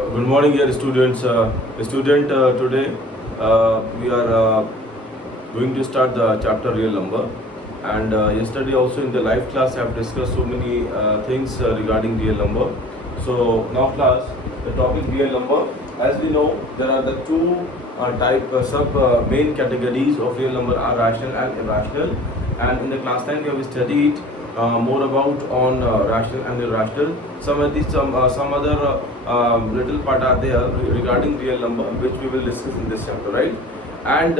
Good morning, dear students. Today we are going to start the chapter real number. And yesterday also in the live class I have discussed so many things regarding real number. So now class, the topic real number. As we know, there are the two main categories of real number are rational and irrational. And in the class 9 we have studied more about on rational and irrational. Some other little part are there regarding real number, which we will discuss in this chapter, right? And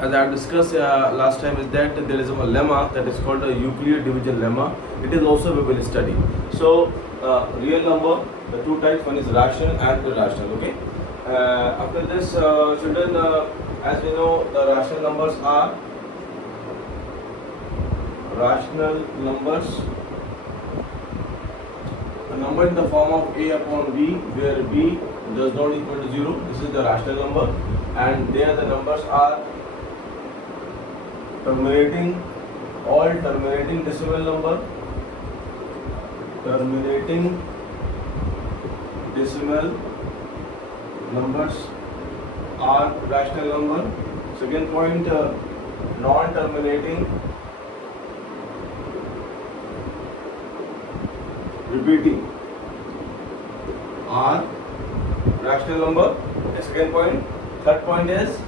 as I discussed last time, is that there is a lemma that is called a Euclid division lemma. It is also we will study. So real number, the two types, one is rational and irrational. Okay. After this, children, as we know, the rational numbers are rational numbers, a number in the form of a upon b, where b does not equal to 0. This is the rational number, and there the numbers are all terminating decimal number, terminating decimal numbers are rational number. Second point, non-terminating repeating are rational number. The second point. Third point is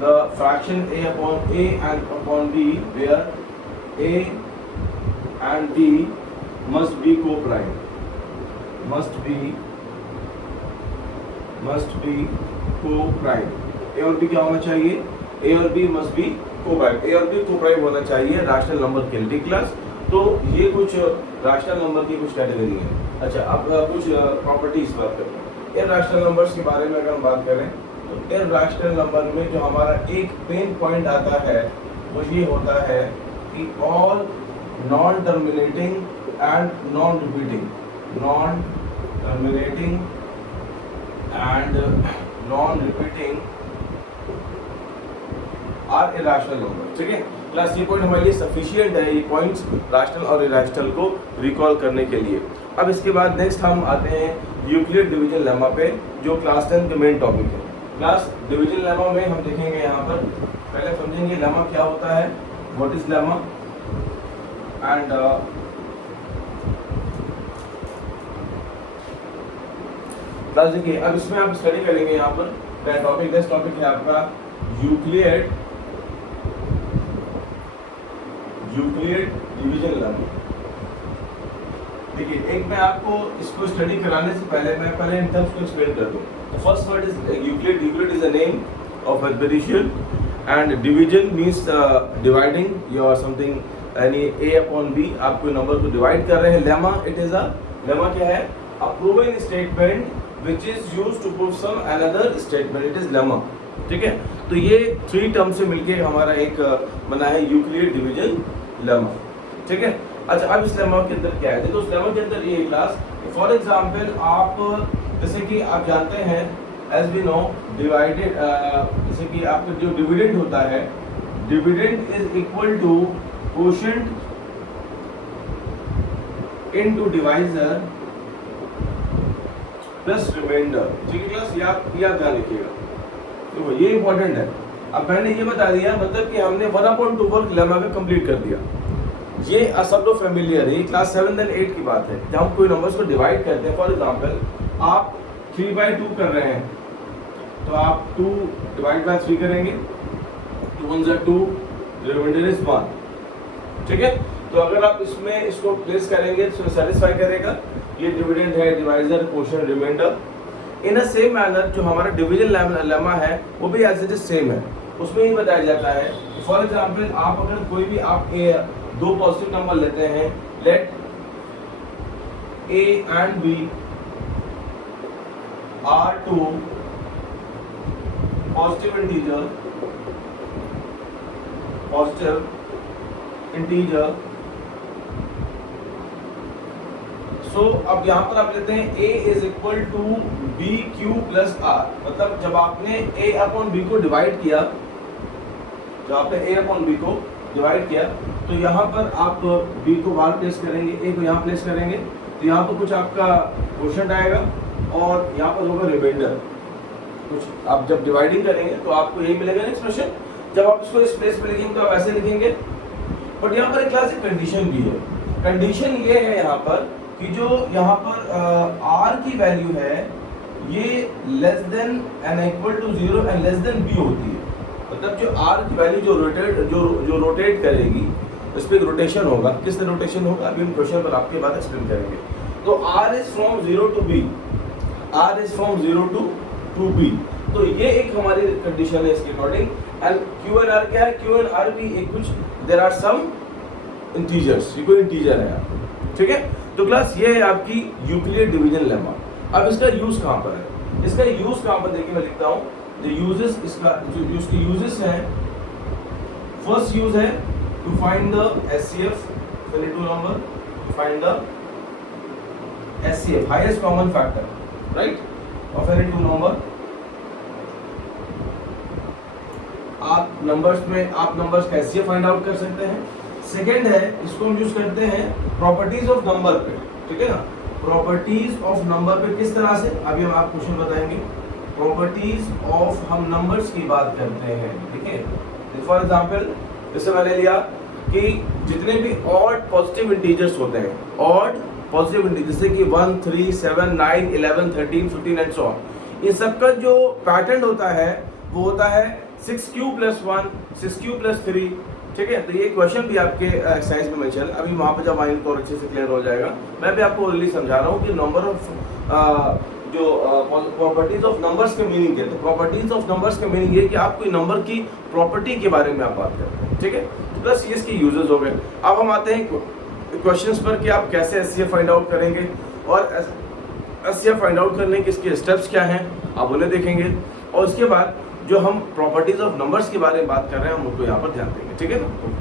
the fraction a upon a and upon b, where a and b must be co-prime. Must be co-prime. a और b क्या होना चाहिए? a और b must be co-prime. a और b co-prime होना चाहिए rational number के लिए क्लास. तो ये कुछ राशनल नंबर की कुछ कैटेगरी है. अच्छा, अब कुछ प्रॉपर्टीज बात करें. इररेशनल नंबर्स के बारे में अगर हम बात करें तो इररेशनल नंबर में जो हमारा एक पेन पॉइंट आता है वो ये होता है कि all non terminating and non repeating, non terminating and non repeating are irrational number. ठीक है क्लास, ये पॉइंट हमारे लिए सफिशिएंट है, ये पॉइंट्स रैशनल और इररेशनल को रिकॉल करने के लिए. अब इसके बाद नेक्स्ट हम आते हैं यूक्लिड डिवीजन लेमा पे, जो क्लास 10 का मेन टॉपिक है. क्लास डिवीजन लेमा में हम देखेंगे, यहाँ पर पहले समझेंगे लेमा क्या होता है, what is lemma, and class देखिए. अब इसमें आप स्टडी करेंगे, यहाँ पर टॉपिक है आपका यूक्लिड डिवीजन लेमा. देखिए, एक मैं आपको इसको स्टडी कराने से पहले मैं पहले इन टर्म्स को एक्सप्लेन कर दूं. The first word is Euclid. Euclid is a name of mathematician and division means dividing your something, यानी a अपॉन b, आप कोई नंबर को डिवाइड कर रहे हैं. Lemma, it is a lemma क्या है? A proven statement which is used to prove some another statement, it is lemma. ठीक है, तो ये थ्री टर्म से मिलके हमारा एक बना है यूक्लिड डिवीजन लेमा. ठीक है. अच्छा, अब इस लेमा के अंदर क्या है? देखो, उस लेमा के अंदर ये क्लास, फॉर एग्जांपल आप जैसे कि आप जानते हैं, एज वी नो डिवाइडेड, जैसे कि आपका जो डिविडेंड होता है, dividend is equal to quotient into divisor plus remainder. ठीक है क्लास, याद ध्यान रखिएगा. तो ये इंपॉर्टेंट है. अब मैंने ये बता दिया, मतलब कि हमने 1/2 वर्क लेमा का कंप्लीट कर दिया. ये सब लोग फेमिलियर है, ये क्लास 7 और 8 की बात है. जब हम कोई नंबर्स को डिवाइड करते हैं, फॉर एग्जांपल आप 3/2 कर रहे हैं, तो आप 2 डिवाइड बाय 3 करेंगे, 2 1 2, रिमाइंडर इज 1. ठीक है, तो अगर आप इसमें इसको प्लेस करेंगे तो सेटिस्फाई करेगा. ये डिविडेंड है, divisor, quotient, remainder. In a same manner जो हमारा डिवीजन लेमा है वो भी एज इट इज सेम है. उसमें ही बताया जाता है, फॉर एग्जांपल आप अगर कोई भी आप दो पॉजिटिव नंबर लेते हैं, let a and b are two positive integer. So अब यहाँ पर आप लेते हैं a is equal to B Q plus R. मतलब जब आपने a अपॉन b को डिवाइड किया, तो यहाँ पर आप b को बाहर प्लेस करेंगे, a को यहाँ प्लेस करेंगे, तो यहाँ पर कुछ आपका क्वोशिएंट आएगा और यहाँ पर होगा रिमाइंडर। कुछ आप जब डिवाइडिंग करेंगे तो आपको यही मिलेगा ना एक्सप्रेशन। जब आप इसको इस प्लेस पे लिखेंगे तो आप ऐसे लिखेंगे। बट यहाँ पर एक क्लास एक कंडीशन भी है। कंडीशन ये है यहाँ पर कि जो यहाँ पर r की वैल्यू है ये less than and equal to 0 and less than b होती है। मतलब जो r की वैल्यू जो रोटेट करेगी उस पर एक रोटेशन होगा। किस तरह रोटेशन होगा अभी हम क्वेश्चन पर आपके बाद एक्सप्लेन करेंगे। तो r is from 0 to b, r is from 0 to b। तो ये एक हमारी कंडीशन है इसके according. And q and r क्या है? q एंड r भी एक कुछ देयर आर सम इंटीजर्स, ये कोई इंटीजर है यहाँ, ठीक है। तो क्लास ये है आपकी यूक्लिड डिवीजन लेमा। अब इसका यूज कहाँ पर है? इसका यूज कहाँ पर देखिए मैं लिखता हूँ। द यूजेस, इसका जो इसके यूजेस हैं, फर्स्ट यूज है टू फाइंड द एचसीएफ फिनिटू number, to find the HCF highest common factor, right, of any two number. आप नंबर्स कैसे फाइंड आउट कर सकते हैं। सेकेंड है, इसको हम यूज करते हैं प्रॉपर्टीज ऑफ नंबर पे, ठीक है ना। प्रॉपर्टीज ऑफ नंबर पे किस तरह से, अभी हम आप क्वेश्चन बताएंगे। प्रॉपर्टीज ऑफ, हम नंबर्स की बात करते हैं, ठीक है। फॉर एग्जांपल जैसे मैंने लिया कि जितने भी ऑड पॉजिटिव इंटीजर्स होते हैं, ऑड पॉजिटिव इंटीजर जैसे कि 1 3 7 9 11 13 15 एंड सो ऑन, इन सबका जो पैटर्न होता है वो होता है 6q + 1 6q + 3, ठीक है। तो ये क्वेश्चन भी आपके एक्सरसाइज में मेंशन, अभी वहाँ पे जब आएंगे तो और अच्छे से क्लियर हो जाएगा। मैं भी आपको ऑलरेडी समझा रहा हूँ कि नंबर ऑफ जो प्रॉपर्टीज ऑफ नंबर्स के मीनिंग है। तो प्रॉपर्टीज ऑफ नंबर्स का मीनिंग ये कि आप कोई नंबर की प्रॉपर्टी के बारे में आप बात करते हैं, ठीक है। प्लस ये इसके यूजेस हो गए। अब हम आते हैं क्वेश्चंस पर कि आप कैसे एचसीएफ फाइंड आउट करेंगे और एचसीएफ फाइंड आउट करने के इसके स्टेप्स क्या हैं आप उन्हें देखेंगे। और उसके बाद जो हम प्रॉपर्टीज ऑफ नंबर्स के बारे में बात कर रहे हैं हम उनको यहाँ पर ध्यान देंगे, ठीक है ना।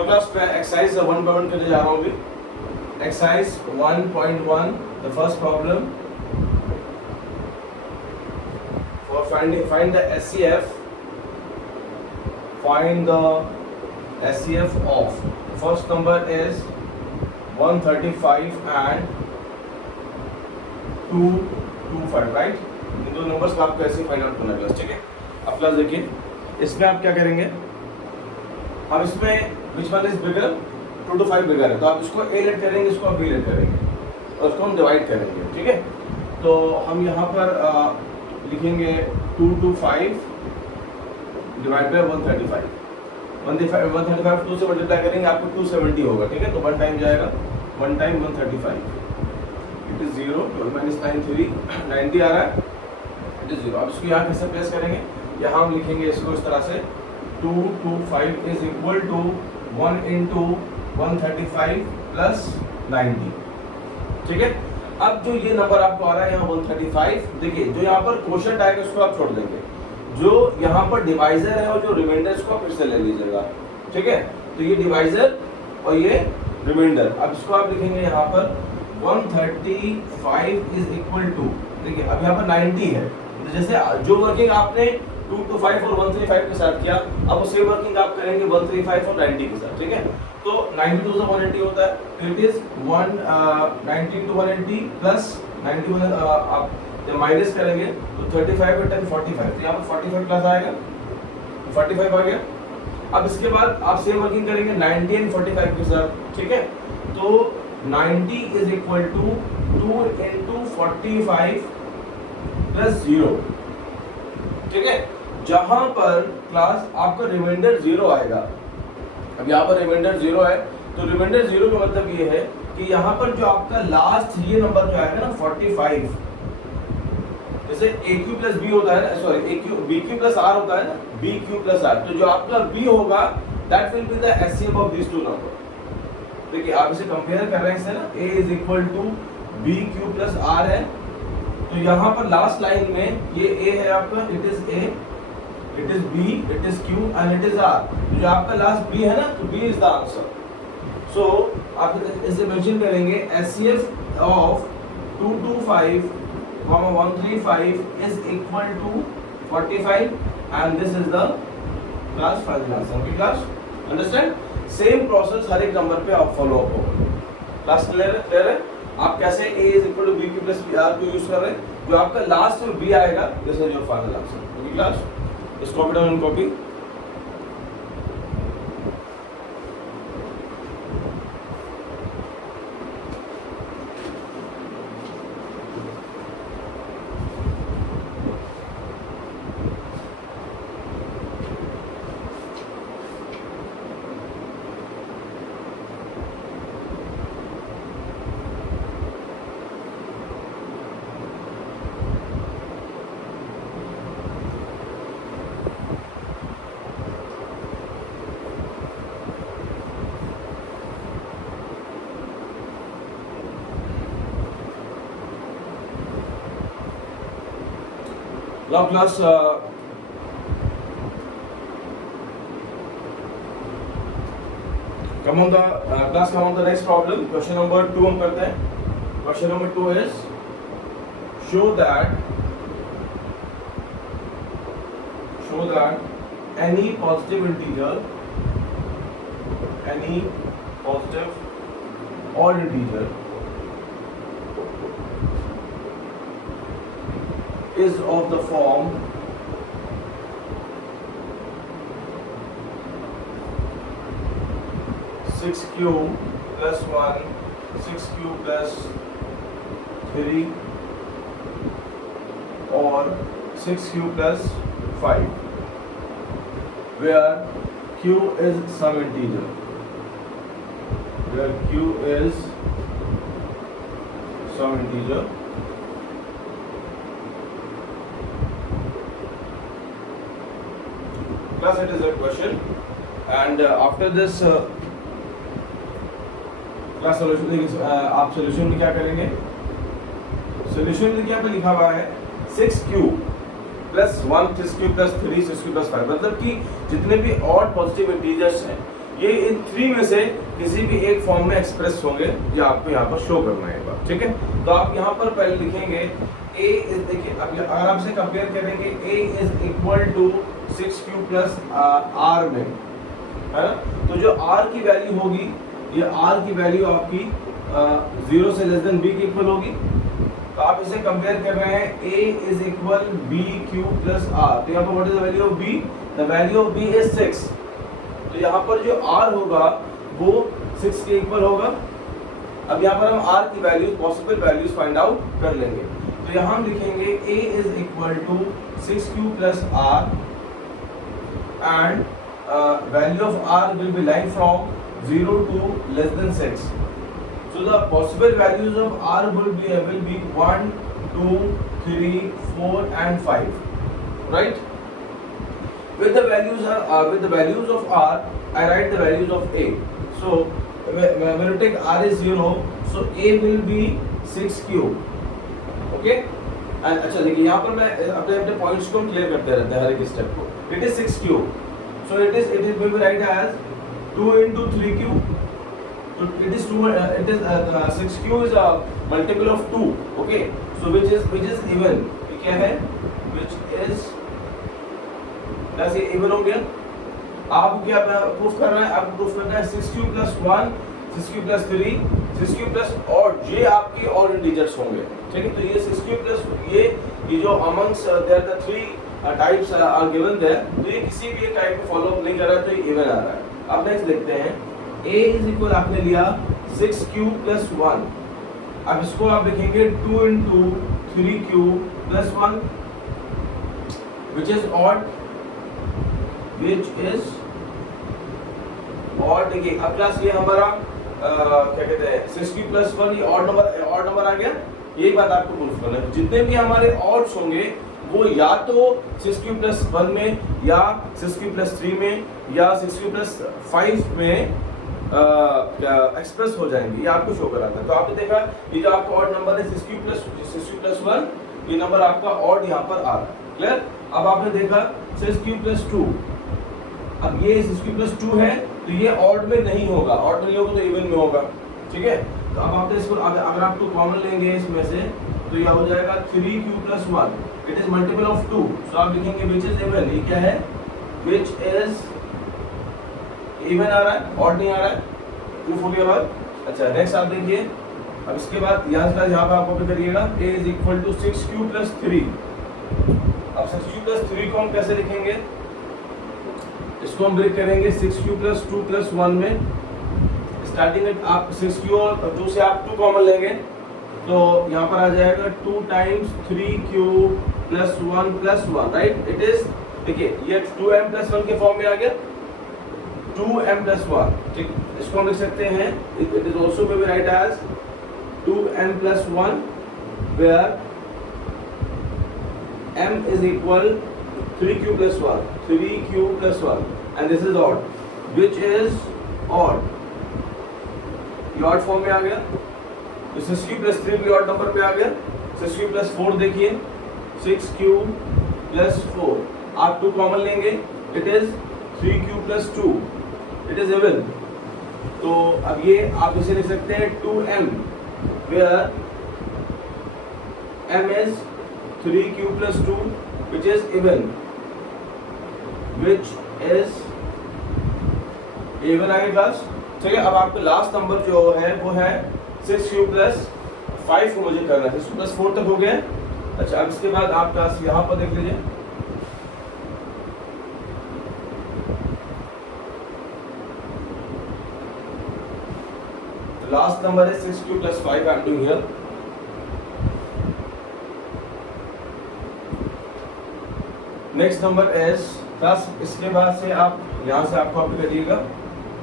क्लास पे एक्सरसाइज 1 by 1 करने जा रहा हूँ अभी। Exercise 1.1 the first problem for find the HCF, find the HCF of first number is 135 and 225, right. इन दो नंबर्स को आपको ऐसे फाइंड आउट करना है, ठीक है। अब क्लास देखिए, इसमें आप क्या करेंगे, हम इसमें which one is bigger 2 to 5 बिगर है तो आप इसको a लेट करेंगे, इसको आप b लेट करेंगे और उसको हम डिवाइड करेंगे, ठीक है। तो हम यहाँ पर लिखेंगे 2 to 5 डिवाइड बाय 135 2 से मल्टीप्लाई करेंगे आपको 270 होगा, ठीक है। तो 1 टाइम जाएगा, 1 टाइम 135 इट इज 0 12 - 9 3 90 आ रहा है, इट इज 0। अब इसको यहाँ कैसे प्लेस करेंगे, यहाँ हम लिखेंगे इसको इस तरह से 225 is equal to 1 into 135 plus 90, ठीक है। अब जो ये नंबर आपको आ रहा है यहाँ 135, देखिए जो यहाँ पर क्वोशंट आएगा उसको आप छोड़ देंगे, जो यहाँ पर डिवाइजर है और जो रिमाइंडर इसको आप फिर से ले लीजिएगा, ठीक है। तो ये डिवाइजर और ये रिमाइंडर, अब इसको आप लिखेंगे यहाँ पर 135 इज इक्वल टू, देखिए अब यहाँ पर 90 है, तो जैसे जो वर्किंग आपने 225 और 135 के साथ किया, अब वो सेम वर्किंग आप करेंगे 135 और 90 के साथ, ठीक है। तो 92 से 180 होता है, तो इट इज 190 to 180 प्लस 91 आप जब माइनस करेंगे तो 35 और 10 45, तो यहाँ पर 45 प्लस आएगा, 45 आ गया। अब इसके बाद आप सेम वर्किंग करेंगे 90 एंड 45 के साथ, ठीक है। तो 90 is equal to 2 into 45 plus 0, ठीक है। जहां पर क्लास आपका रिमाइंडर 0 आएगा, अब यहाँ पर रिमाइंडर 0 है, तो रिमाइंडर 0 का मतलब ये है कि यहाँ पर जो आपका लास्ट ये नंबर जो आएगा ना 45, जैसे AQ प्लस B होता है ना, सॉरी BQ प्लस R होता है ना, BQ प्लस R, तो जो आपका B होगा that will be the HCF of this two number. देखिए आप इसे कंपेयर कर रहे हैं इससे ना, A is equal to BQ plus R है, तो यहाँ पर लास्ट लाइन में ये A है आपका, it is A, it is B, it is Q and it is R, तो जो आपका लास्ट B है ना, तो B इज द आंसर। सो आप इसे मेंशन करेंगे HCF of 225 135 is equal to 45 and this is the class final answer। Okay class, understand? Same process हर एक नंबर पे आप फॉलो अप होगा। क्लास क्लियर है? आप कैसे A is equal to BQ plus R को यूज कर रहे हैं, जो आपका लास्ट में B आएगा this is your final answer. Okay class, just copy down and copy। Now class come on the next problem, question number 2 हम करते हैं। Question number 2 is show that any positive integer, any positive odd integer is of the form 6q plus 1, 6q plus 3 or 6q plus 5, where q is some integer, Class, it is a question, and after this class solution, आप solution में क्या करेंगे? Solution में क्या पे लिखा हुआ है 6q plus 1, 6q plus 3, 6q plus 5, मतलब कि जितने भी odd positive integers हैं ये इन 3 में से किसी भी एक फॉर्म में एक्सप्रेस होंगे, ये आपको यहाँ पर शो करना है एक बार, ठीक है। तो आप यहाँ पर पहले लिखेंगे a इज, देखिए अब अगर आपसे कंपेयर करेंगे a is equal to 6q plus r में, है ना, तो जो r की वैल्यू होगी, ये r की वैल्यू आपकी 0 से लेस देन b की इक्वल होगी, तो आप इसे कंपेयर कर रहे हैं a is equal bq plus r, तो यहाँ पर what is the value of b? The value of b is 6, तो यहाँ पर जो r होगा वो 6 के इक्वल होगा। अब यहाँ पर हम r की values, possible values find out कर लेंगे, तो यहाँ हम लिखेंगे a is equal to 6q plus r and value of r will be lying from 0 to less than 6. So the possible values of r will be 1, 2, 3, 4 and 5, right? With the values of r, I write the values of a. So when you take r is 0, so a will be 6q, okay? And अच्छा देखिए यहाँ पर मैं अपने points को clear करते रहते हैं हर एक स्टेप को। It is 6q, so it will be write as 2 into 3q. So it is 6q is a multiple of 2, okay? So which is even, क्या है? Which is प्लस ये इवन हो गया। आप क्या प्रूफ कर रहे हैं? आप प्रूफ करना है 6q plus 1, 6q plus 3, 6q plus और ये आपके और इंटीजर्स होंगे, ठीक है। तो ये 6q plus ये जो amongst there the 3 types are given there, तो ये किसी भी टाइप को फॉलो नहीं कर रहा है, तो ये इवन आ रहा है। अब नेक्स्ट देखते हैं, a इज इक्वल आपने लिया 6q प्लस 1, अब इसको आप लिखेंगे 2 into 3q plus 1 which is odd, देखिए अब क्लास ये हमारा क्या कहते हैं 6q प्लस 1, ये ऑड नंबर आ गया। यही बात आपको प्रूफ करना है, जितने भी हमारे ऑड्स होंगे वो या तो 6q प्लस 1 में, या 6q प्लस 3 में, या 6q प्लस 5 में एक्सप्रेस हो जाएंगे, ये आपको शो कराता है। तो आपने देखा ये जो आपका ऑड नंबर है 6q प्लस 1, ये नंबर आपका ऑड यहाँ पर आ रहा है। क्लियर? अब आपने देखा 6q प्लस 2, अब ये 6q प्लस 2 है, तो ये ऑड में नहीं होगा, ऑड में नहीं होगा तो इवन में होगा। ठीक है, तो अब आपने इसको अगर आप 2 कॉमन लेंगे इसमें से, तो यह हो जाएगा 3q plus 1, it is multiple of 2, सो आप लिखेंगे विच इज इवन। ये क्या है? विच इज इवन आ रहा है, ऑड नहीं आ रहा है। प्रूफ हो गया बात। अच्छा नेक्स्ट आप देखिए, अब इसके बाद यहाँ पर आप कॉपी करिएगा, a is equal to 6q plus 3। अब 6q प्लस 3 को हम कैसे लिखेंगे? इसको हम ब्रेक करेंगे 6q प्लस 2 प्लस 1 में। स्टार्टिंग में आप 6q और 2 से आप 2 कॉमन लेंगे, तो यहाँ पर आ जाएगा 2 times 3q plus 1 right. It is, देखिए ये 2m प्लस 1 के फॉर्म में आ गया, 2m प्लस 1। ठीक, इसको हम लिख सकते हैं, it is also may be write as 2m plus 1 where m is equal 3q plus 1 and this is odd, which is odd, ये odd फॉर्म में आ गया। तो 6q plus 3 भी odd नंबर पे आ गया। 6q plus 4 देखिए, 6q plus 4 आप 2 common लेंगे, it is 3q plus 2, it is even. तो अब ये आप इसे लिख सकते हैं 2m where m is 3q plus 2 which is even, which is even आगे क्लास। चलिए अब आपको लास्ट नंबर जो है वो है 6q प्लस 5 को मुझे करना है, 6q प्लस 4 तक हो गया। अच्छा अब इसके बाद आप क्लास यहाँ पर देख लीजिए, लास्ट नंबर है 6q plus 5 I am doing here. Next number is plus, इसके बाद से आप यहाँ से आप कॉपी करिएगा,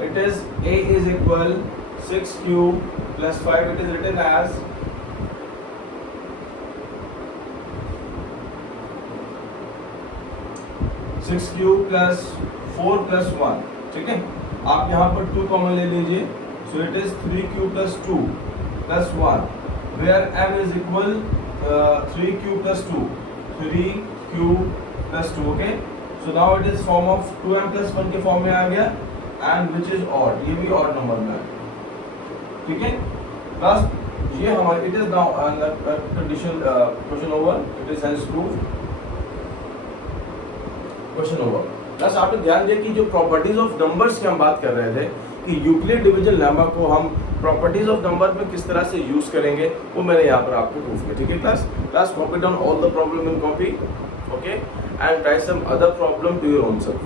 it is a is equal 6q plus 5, it is written as 6q plus 4 plus 1। ठीक है, आप यहाँ पर 2 कॉमन ले लीजिए, so it is 3q plus 2 plus 1 where m is equal 3q plus 2, 3q plus 2। Okay, so now it is form of 2m plus 1 के form में आ गया, एंड विच इज ऑड, ये भी ऑड नंबर में है। ठीक है, बस ये हमारे, it is now condition question over, it is hence proof question over. बस आपने ध्यान दिया कि जो प्रॉपर्टीज ऑफ नंबर्स की हम बात कर रहे थे कि यूक्लिड डिवीजन लेमा को हम प्रॉपर्टीज ऑफ नंबर में किस तरह से यूज करेंगे, वो मैंने यहाँ पर आपको प्रूफ किया। ठीक है class copy down all the problem in copy, okay, and try some other problem to your own self.